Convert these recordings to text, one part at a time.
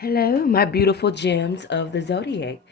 Hello, my beautiful gems of the zodiac.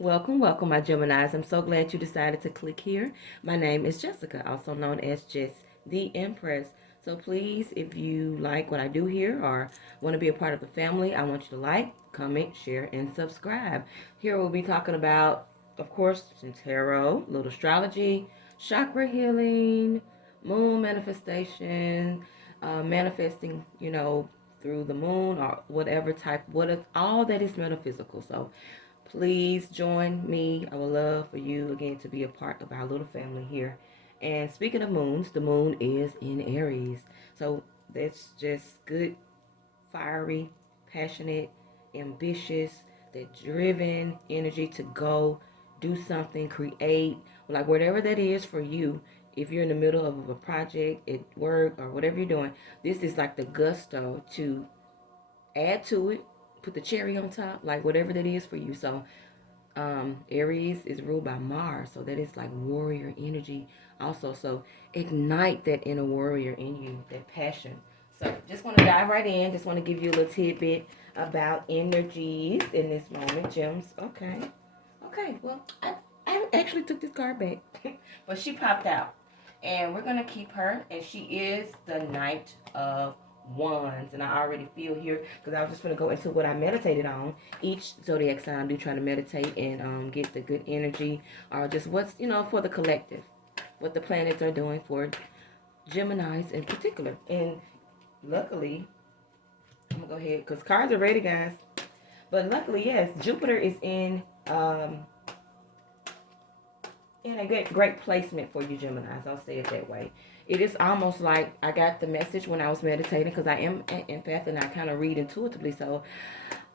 Welcome, welcome, my Geminis. I'm so glad you decided to click here. My name is Jessica, also known as Jess the Empress. So please, if you like what I do here or want to be a part of the family, I want you to like, comment, share, and subscribe. Here we'll be talking about, of course, some tarot, little astrology, chakra healing, moon manifestation, manifesting, through the moon or whatever type, all that is metaphysical. So please join me. I would love for you again to be a part of our little family here. And speaking of moons, the moon is in Aries. So that's just good, fiery, passionate, ambitious, that driven energy to go do something, create, like whatever that is for you. If you're in the middle of a project at work or whatever you're doing, this is like the gusto to add to it, put the cherry on top, like whatever that is for you. So Aries is ruled by Mars, so that is like warrior energy also. So ignite that inner warrior in you, that passion. So just want to dive right in. Just want to give you a little tidbit about energies in this moment, gems. Okay. Okay. Well, I actually took this card back, but she popped out, and we're gonna keep her, and she is the Knight of Wands, and I already feel here because I was just gonna go into what I meditated on. Each zodiac sign I do try to meditate and get the good energy, or just what's for the collective, what the planets are doing for Geminis in particular. And luckily, I'm gonna go ahead because cards are ready, guys. But luckily, yes, Jupiter is in a great placement for you, Geminis. I'll say it that way. It is almost like I got the message when I was meditating because I am an empath and I kind of read intuitively. So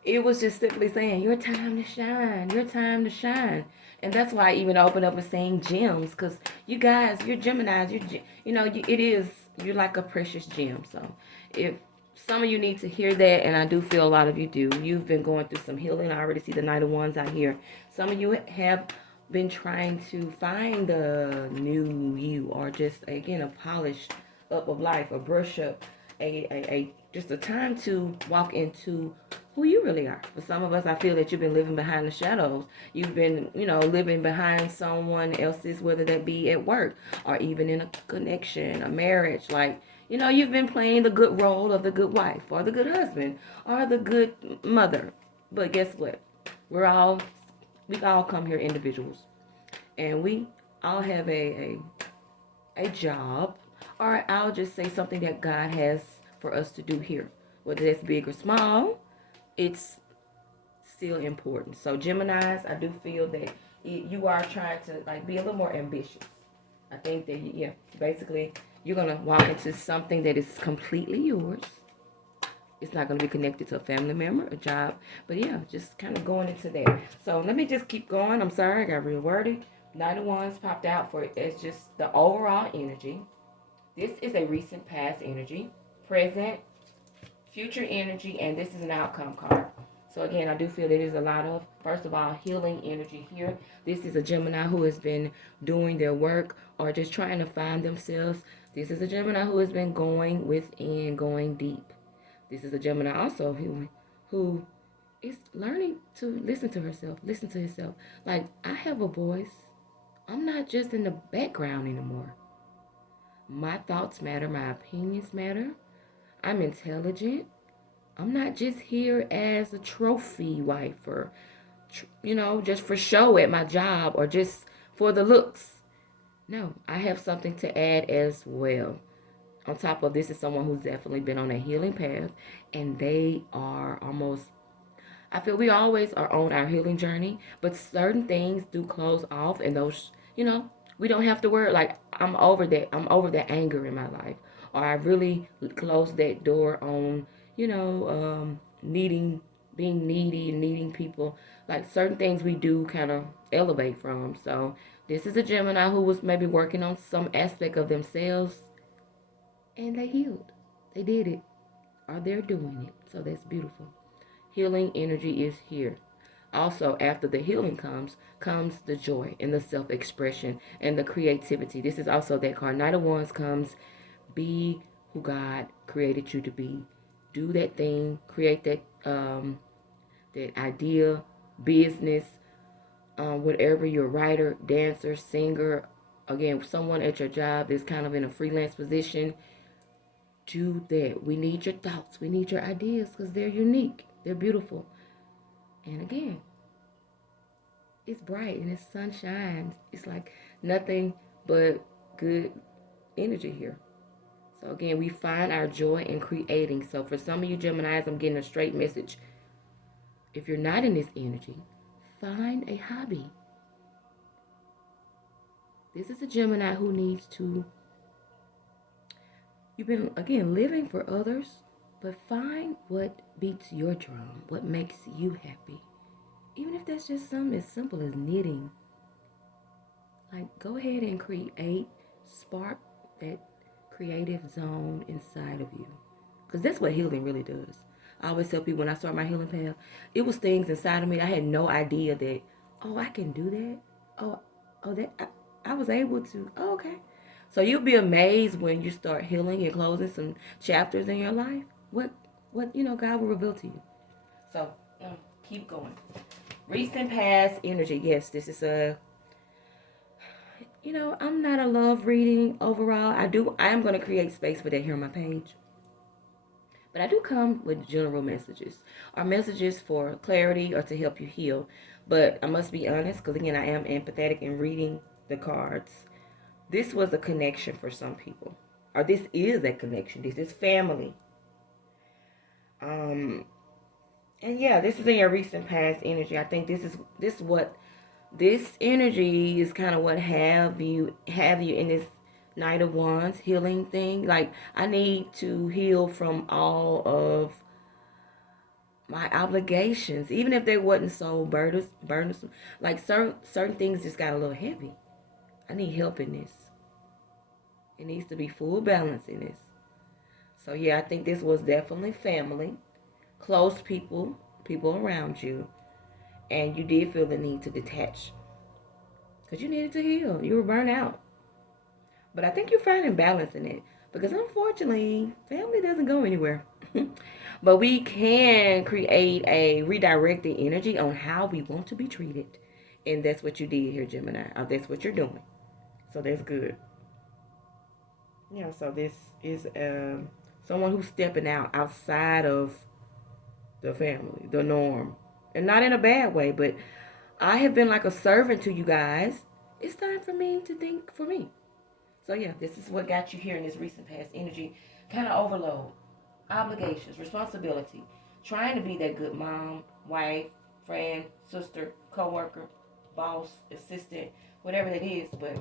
it was just simply saying, your time to shine, your time to shine. And that's why I even opened up with saying gems because you guys, you're Geminis, you're like a precious gem. So if some of you need to hear that, and I do feel a lot of you do. You've been going through some healing. I already see the Knight of Wands out here. Some of you have been trying to find the new you, or just again a polish up of life, a brush up, a just a time to walk into who you really are. For some of us, I feel that you've been living behind the shadows. You've been, living behind someone else's, whether that be at work or even in a connection, a marriage. Like, you've been playing the good role of the good wife or the good husband or the good mother. But guess what? We're all we all come here individuals, and we all have a job, or I'll just say something that God has for us to do here, whether that's big or small. It's still important. So Geminis, I do feel that you are trying to like be a little more ambitious. I think that basically you're gonna walk into something that is completely yours. It's not going to be connected to a family member, a job. But yeah, just kind of going into that. So let me just keep going. I'm sorry, I got real wordy. Knight of Wands popped out for it. It's just the overall energy. This is a recent past energy, present, future energy, and this is an outcome card. So again, I do feel there is a lot of, first of all, healing energy here. This is a Gemini who has been doing their work or just trying to find themselves. This is a Gemini who has been going within, going deep. This is a Gemini also who is learning to listen to herself, listen to herself. Like, I have a voice. I'm not just in the background anymore. My thoughts matter, my opinions matter. I'm intelligent. I'm not just here as a trophy wife or, just for show at my job or just for the looks. No, I have something to add as well. On top of this is someone who's definitely been on a healing path, and they are almost, I feel we always are on our healing journey, but certain things do close off, and those, we don't have to worry. Like, I'm over that anger in my life, or I really closed that door on, needing, being needy and needing people. Like, certain things we do kind of elevate from. So this is a Gemini who was maybe working on some aspect of themselves, and they healed. They did it, or they're doing it. So that's beautiful. Healing energy is here. Also, after the healing comes the joy and the self-expression and the creativity. This is also that card. Knight of Wands comes, be who God created you to be. Do that thing, create that that idea, business, whatever you're a writer, dancer, singer, again, someone at your job is kind of in a freelance position, do that. We need your thoughts. We need your ideas because they're unique. They're beautiful. And again, it's bright and it's sunshine. It's like nothing but good energy here. So again, we find our joy in creating. So for some of you Geminis, I'm getting a straight message. If you're not in this energy, find a hobby. This is a Gemini who needs to, you've been, again, living for others, but find what beats your drum, what makes you happy. Even if that's just something as simple as knitting. Like, go ahead and create, spark that creative zone inside of you. Because that's what healing really does. I always tell people when I start my healing path, it was things inside of me that I had no idea that, oh, I can do that. Oh, that I was able to. Oh, okay. So you'll be amazed when you start healing and closing some chapters in your life. What God will reveal to you. So keep going. Recent past energy. Yes, this is I'm not a love reading overall. I am going to create space for that here on my page. But I do come with general messages or messages for clarity or to help you heal. But I must be honest, because again, I am empathetic in reading the cards. This was a connection for some people. Or this is a connection. This is family. And yeah, this is in your recent past energy. I think this energy is kind of what have you in this Knight of Wands healing thing. Like, I need to heal from all of my obligations, even if they wasn't so burdensome. Like, certain things just got a little heavy. I need help in this. It needs to be full balance in this. So yeah, I think this was definitely family, close people around you, and you did feel the need to detach because you needed to heal. You were burnt out. But I think you're finding balance in it because unfortunately, family doesn't go anywhere. But we can create a redirected energy on how we want to be treated. And that's what you did here, Gemini. Or that's what you're doing. So that's good. Yeah, so this is someone who's stepping outside of the family, the norm. And not in a bad way, but I have been like a servant to you guys. It's time for me to think for me. So yeah, this is what got you here in this recent past energy. Kind of overload, obligations, responsibility, trying to be that good mom, wife, friend, sister, co-worker, boss, assistant, whatever that is, but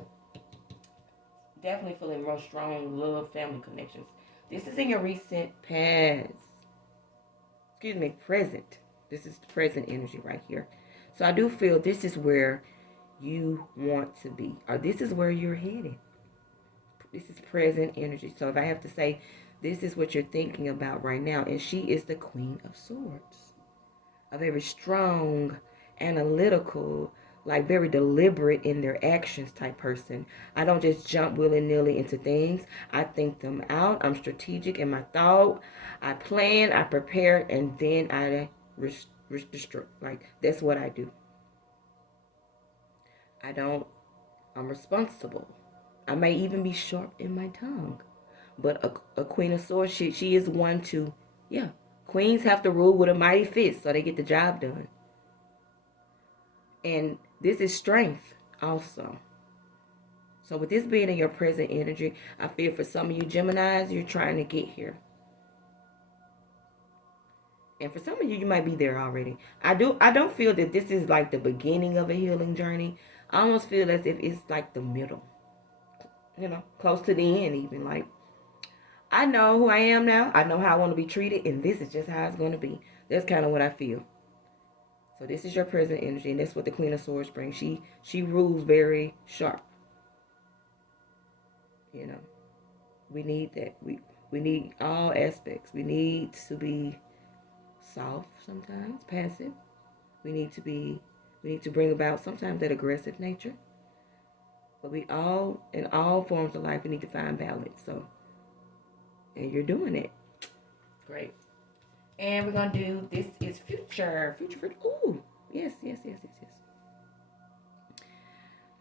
definitely feeling more strong love, family connections. This is in your recent past. Present. This is the present energy right here. So I do feel this is where you want to be, or this is where you're headed. This is present energy. So if I have to say, this is what you're thinking about right now. And she is the Queen of Swords. A very strong, analytical, like very deliberate in their actions type person. I don't just jump willy-nilly into things. I think them out. I'm strategic in my thought. I plan, I prepare, and then I destroy. Like, that's what I do. I'm responsible. I may even be sharp in my tongue. But a Queen of Swords, she is one to, yeah. Queens have to rule with a mighty fist so they get the job done. And this is strength also. So with this being in your present energy, I feel for some of you Geminis, you're trying to get here. And for some of you, you might be there already. I don't feel that this is like the beginning of a healing journey. I almost feel as if it's like the middle. Close to the end even. Like, I know who I am now. I know how I want to be treated, and this is just how it's going to be. That's kind of what I feel. So this is your present energy, and that's what the Queen of Swords brings. She rules very sharp. We need that. We need all aspects. We need to be soft sometimes, passive. We need to bring about sometimes that aggressive nature. But in all forms of life, we need to find balance. So, and you're doing it. Great. And we're going to do, this is future. Ooh, yes.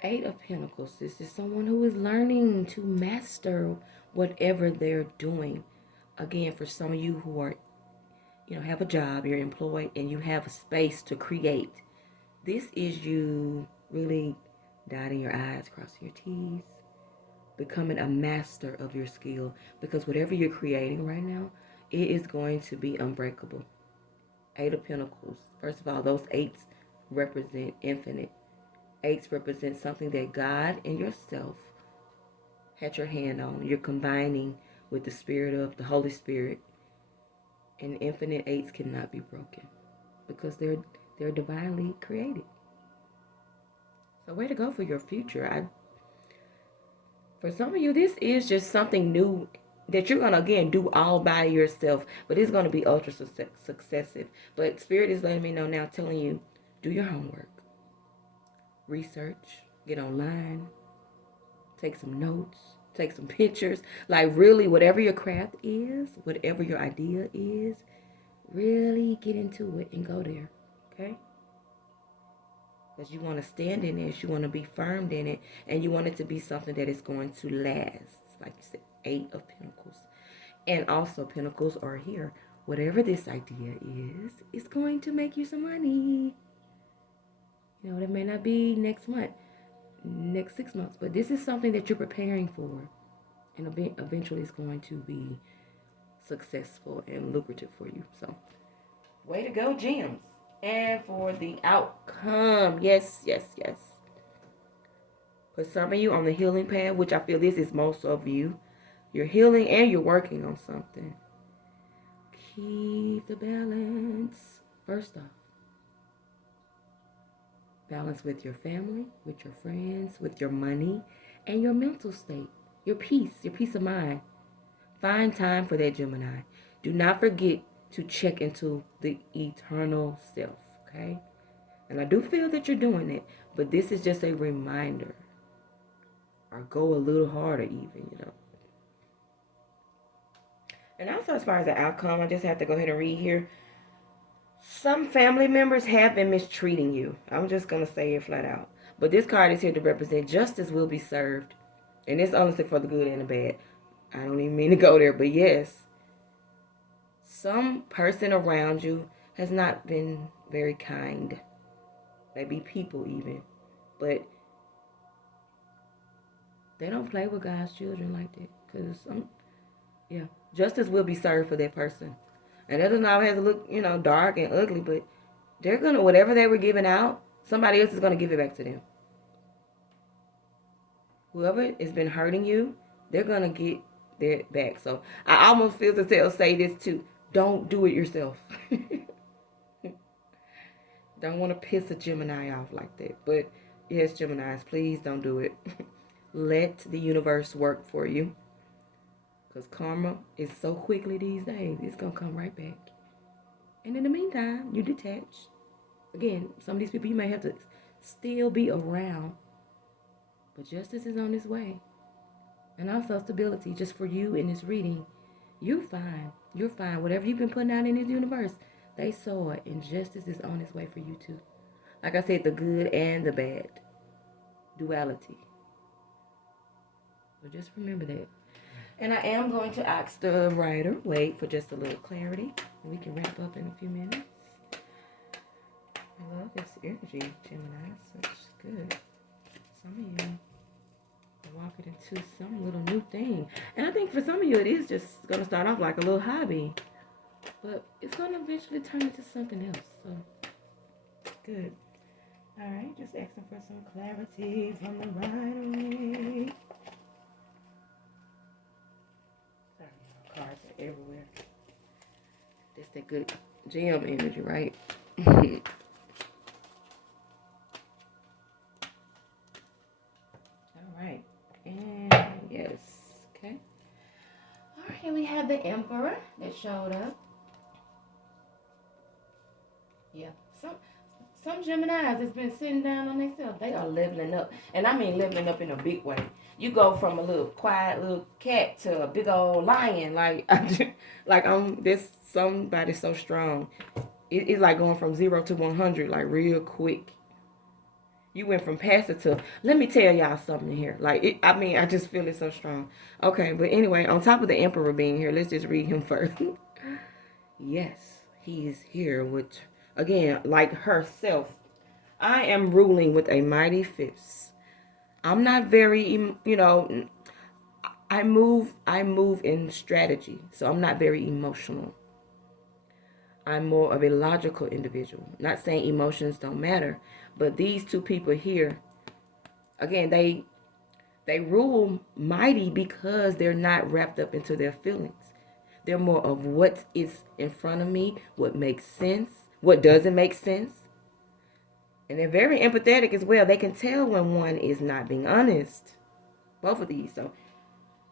Eight of Pentacles. This is someone who is learning to master whatever they're doing. Again, for some of you who are, have a job, you're employed, and you have a space to create. This is you really dotting your I's, crossing your T's, becoming a master of your skill. Because whatever you're creating right now, it is going to be unbreakable. Eight of Pentacles. First of all, those eights represent infinite. Eights represent something that God and yourself had your hand on. You're combining with the spirit of the Holy Spirit. And infinite eights cannot be broken because they're divinely created. So way to go for your future. For some of you, this is just something new that you're going to, again, do all by yourself. But it's going to be ultra successive. But Spirit is letting me know now, telling you, do your homework. Research. Get online. Take some notes. Take some pictures. Like, really, whatever your craft is, whatever your idea is, really get into it and go there. Okay? Because you want to stand in it, you want to be firm in it, and you want it to be something that is going to last. Like you said, Eight of Pentacles. And also, Pentacles are here. Whatever this idea is, it's going to make you some money. That may not be next month, next 6 months, but this is something that you're preparing for. And eventually it's going to be successful and lucrative for you. So, way to go, gems. And for the outcome, yes. For some of you on the healing path, which I feel this is most of you, you're healing and you're working on something. Keep the balance. First off, balance with your family, with your friends, with your money, and your mental state, your peace of mind. Find time for that, Gemini. Do not forget to check into the eternal self, okay? And I do feel that you're doing it, but this is just a reminder. Or go a little harder even, And also, as far as the outcome, I just have to go ahead and read here. Some family members have been mistreating you. I'm just going to say it flat out. But this card is here to represent justice will be served. And it's honestly for the good and the bad. I don't even mean to go there, but yes. Some person around you has not been very kind. Maybe people even. But they don't play with God's children like that. Because, justice will be served for that person. And that doesn't always have to look, dark and ugly, but they're going to, whatever they were giving out, somebody else is going to give it back to them. Whoever has been hurting you, they're going to get their back. So I almost feel to say this too. Don't do it yourself. Don't want to piss a Gemini off like that. But yes, Geminis, please don't do it. Let the universe work for you. Because karma is so quickly these days, it's going to come right back. And in the meantime, you detach. Again, some of these people you may have to still be around. But justice is on its way. And also stability, just for you in this reading. You're fine. You're fine. Whatever you've been putting out in this universe, they saw it. And justice is on its way for you too. Like I said, the good and the bad. Duality. So just remember that. And I am going to ask the writer, wait for just a little clarity. And we can wrap up in a few minutes. I love this energy, Gemini. It's good. Some of you are walking into some little new thing. And I think for some of you, it is just going to start off like a little hobby. But it's going to eventually turn into something else. So, good. All right, just asking for some clarity from the writer. Cards are everywhere. That's that good gem energy, right? All right. And yes. Okay. All right. Here we have the Emperor that showed up. Yeah. Some Geminis that's been sitting down on themselves. They are leveling up. And I mean leveling up in a big way. You go from a little quiet little cat to a big old lion. Like, Like this somebody so strong. It's like going from 0 to 100 like real quick. You went from passive to, let me tell y'all something here. Like, I just feel it so strong. Okay, but anyway, on top of the emperor being here, let's just read him first. Yes, he is here with, again, like herself. I am ruling with a mighty fist. I'm not very, I move in strategy, so I'm not very emotional. I'm more of a logical individual. Not saying emotions don't matter, but these two people here, again, they rule mighty because they're not wrapped up into their feelings. They're more of what is in front of me, what makes sense, what doesn't make sense. And they're very empathetic as well. They can tell when one is not being honest. Both of these. So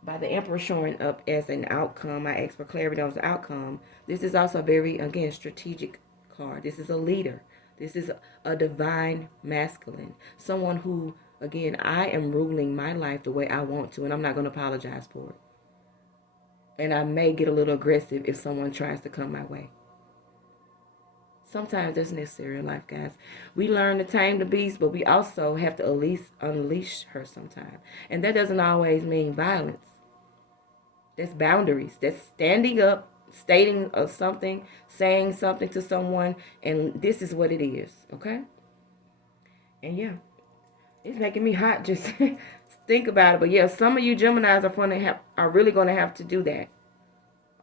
by the Emperor showing up as an outcome, I asked for clarity on the outcome. This is also a very, again, strategic card. This is a leader. This is a divine masculine. Someone who, again, I am ruling my life the way I want to, and I'm not going to apologize for it. And I may get a little aggressive if someone tries to come my way. Sometimes that's necessary in life, guys. We learn to tame the beast, but we also have to at least unleash her sometime. And that doesn't always mean violence. That's boundaries. That's standing up, stating of something, saying something to someone, and this is what it is, okay? And yeah, it's making me hot just think about it. But yeah, some of you Geminis are really going to have to do that.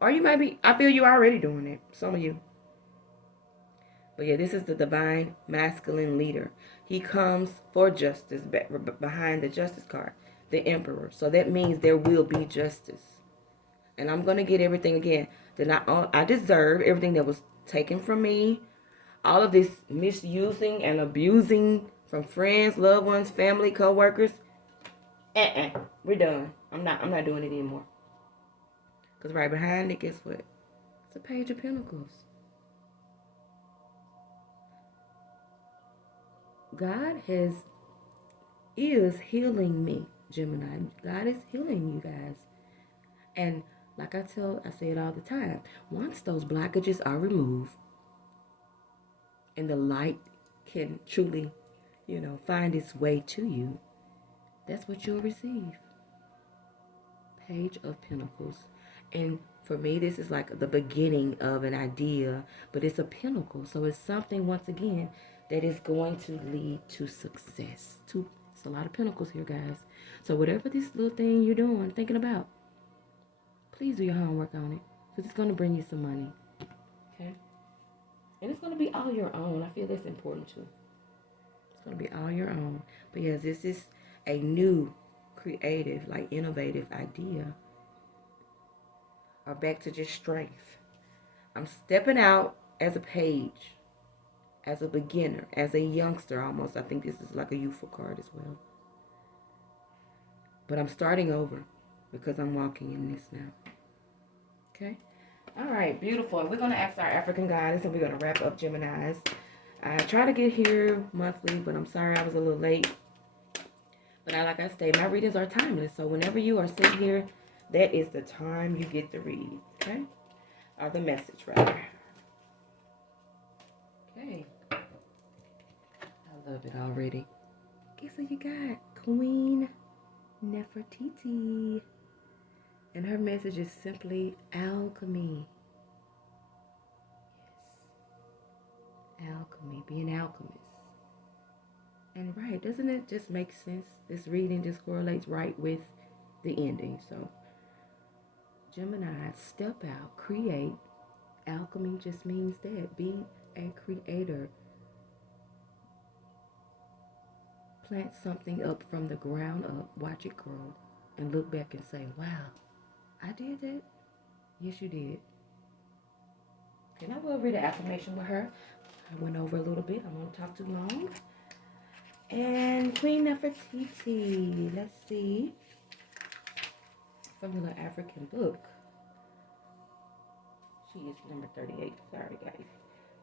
Or you might be, I feel you already doing it. Some of you. But yeah, this is the divine masculine leader. He comes for justice behind the justice card, the emperor. So that means there will be justice. And I'm going to get everything again that I deserve, everything that was taken from me. All of this misusing and abusing from friends, loved ones, family, co-workers. We're done. I'm not doing it anymore. Because right behind it, guess what? It's a page of pentacles. God is healing me, Gemini. God is healing you guys. And like I say it all the time, once those blockages are removed and the light can truly, find its way to you, that's what you'll receive. Page of Pentacles. And for me, this is like the beginning of an idea, but it's a pentacle. So it's something, once again, that is going to lead to success. It's a lot of pentacles here, guys. So whatever this little thing you're doing, thinking about, please do your homework on it. Because it's going to bring you some money. Okay? And it's going to be all your own. I feel that's important too. It's going to be all your own. But yes, this is a new, creative, like innovative idea. Or back to just strength. I'm stepping out as a page, as a beginner, as a youngster almost. I think this is like a youthful card as well. But I'm starting over because I'm walking in this now. Okay? All right, beautiful. And we're going to ask our African guidance and we're going to wrap up Geminis. I try to get here monthly, but I'm sorry I was a little late. But like I say, my readings are timeless. So whenever you are sitting here, that is the time you get to read. Okay? Or the message, rather. Okay. I love it already. Guess what you got? Queen Nefertiti. And her message is simply alchemy. Yes. Alchemy. Be an alchemist. And right, doesn't it just make sense? This reading just correlates right with the ending. So, Gemini, step out, create. Alchemy just means that. Be a creator. Plant something up from the ground up. Watch it grow. And look back and say, wow, I did that? Yes, you did. And I will read an affirmation with her. I went over a little bit. I won't talk too long. And Queen Nefertiti. Let's see. From the African book. She is number 38. Sorry, guys.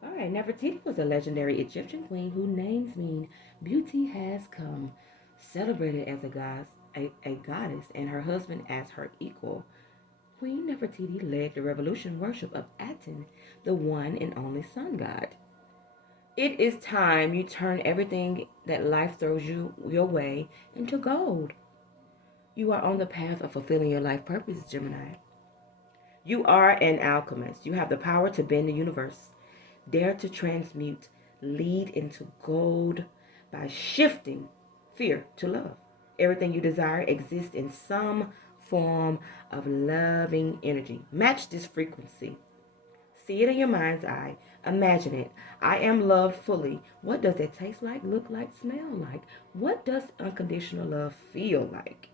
All right. Nefertiti was a legendary Egyptian queen whose names mean beauty has come. Celebrated as a goddess and her husband as her equal. Queen Nefertiti led the revolution worship of Aten, the one and only sun god. It is time you turn everything that life throws your way into gold. You are on the path of fulfilling your life purpose, Gemini. You are an alchemist. You have the power to bend the universe. Dare to transmute, lead into gold by shifting fear to love. Everything you desire exists in some form of loving energy. Match this frequency. See it in your mind's eye. Imagine it. I am loved fully. What does that taste like, look like, smell like? What does unconditional love feel like?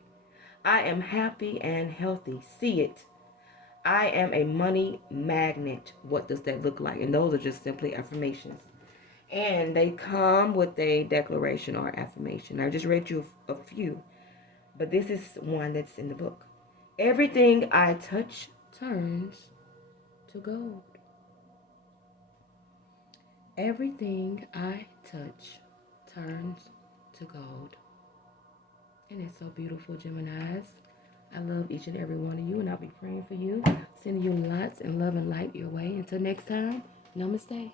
I am happy and healthy. See it. I am a money magnet. What does that look like? And those are just simply affirmations. And they come with a declaration or affirmation. I just read you a few, but this is one that's in the book. Everything I touch turns to gold. Everything I touch turns to gold. And it's so beautiful, Geminis. I love each and every one of you, and I'll be praying for you, sending you lots and love and light your way. Until next time, namaste.